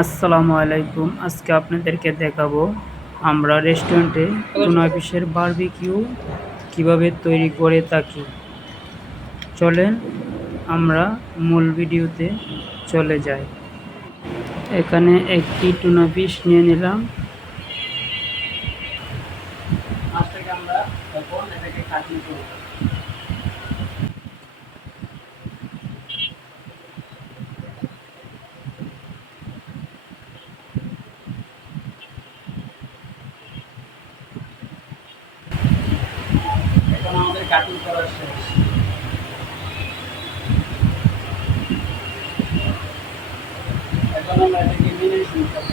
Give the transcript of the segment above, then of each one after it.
আসসালামু আলাইকুম। আজকে আপনাদেরকে দেখাবো আমরা রেস্টুরেন্টে টুনা ফিশের বারবিকিউ কীভাবে তৈরি করে থাকি চলেন আমরা মূল ভিডিওতে চলে যাই। এখানে একটি টুনা ফিশ নিয়ে নিলাম। আমরা কাটিং করা শেষ। এখন আমরা এটাকে মিলিয়ে করব।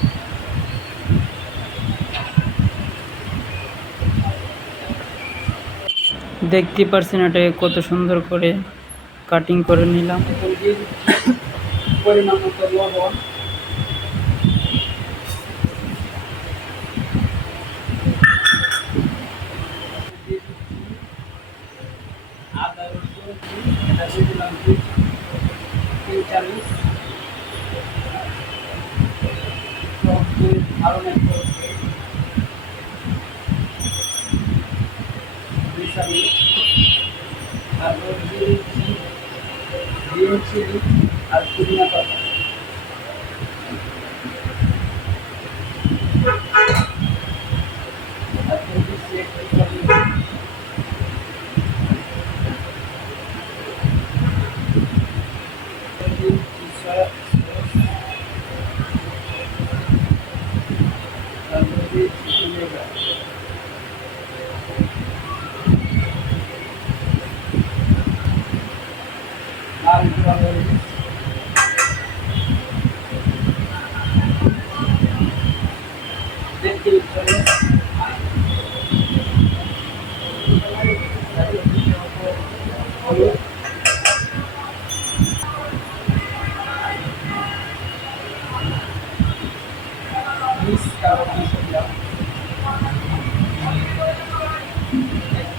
দেখতে পারছেন এটাকে কত সুন্দর করে কাটিং করে নিলাম। পরিমাণ মতো লবণ চামচ আরও দুই চামচ তারপর দিয়ে দিচ্ছি আর একটু দেখতে হলুদ মিক্স কারও দিলাম একটা মিক্স তারপর দিচ্ছি ধানের চাউল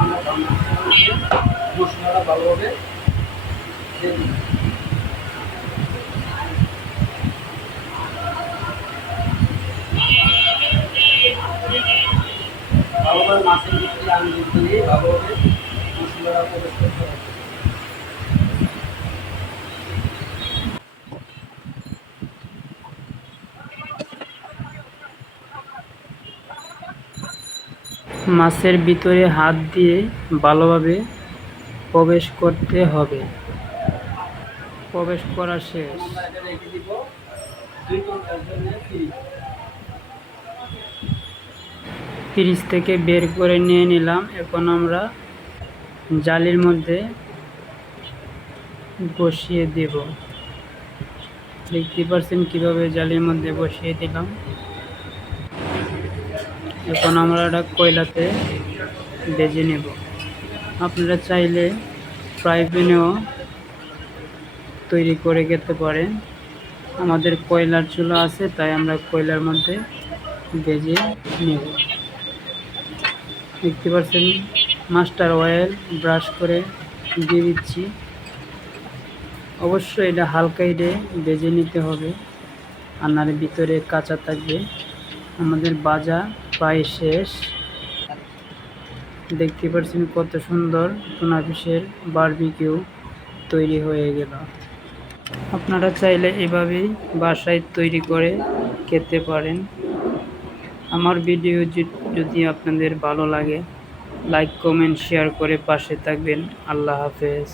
হবে। মাছের ভিতরে হাত দিয়ে ভালোভাবে প্রবেশ করতে হবে। প্রবেশ করা শেষ। ফ্রিজ থেকে বের করে নিয়ে নিলাম। এখন আমরা জালির মধ্যে বসিয়ে দেব। দেখতে পাচ্ছেন কীভাবে জালির মধ্যে বসিয়ে দিলাম। এখন আমরা এটা কয়লাতে বেজে নেব। আপনারা চাইলে ফ্রাই প্যানেও তৈরি করে খেতে পারেন। আমাদের কয়লার চুলা আছে, তাই আমরা কয়লার মধ্যে বেজে নেব। দেখতে পাচ্ছেন, মাস্টার অয়েল ব্রাশ করে দিয়ে দিচ্ছি। অবশ্যই এটা হালকা ইডে বেজে নিতে হবে। আনার ভিতরে কাঁচা থাকবে। আমাদের বাজা প্রায় শেষ। দেখতে পাচ্ছেন কত সুন্দর টুনা ফিশের বারবিকিউ তৈরি হয়ে গেল। আপনারা চাইলে এভাবেই বাসায় তৈরি করে খেতে পারেন। আমার ভিডিও যদি আপনাদের ভালো লাগে লাইক কমেন্ট শেয়ার করে পাশে থাকবেন। আল্লাহ হাফেজ।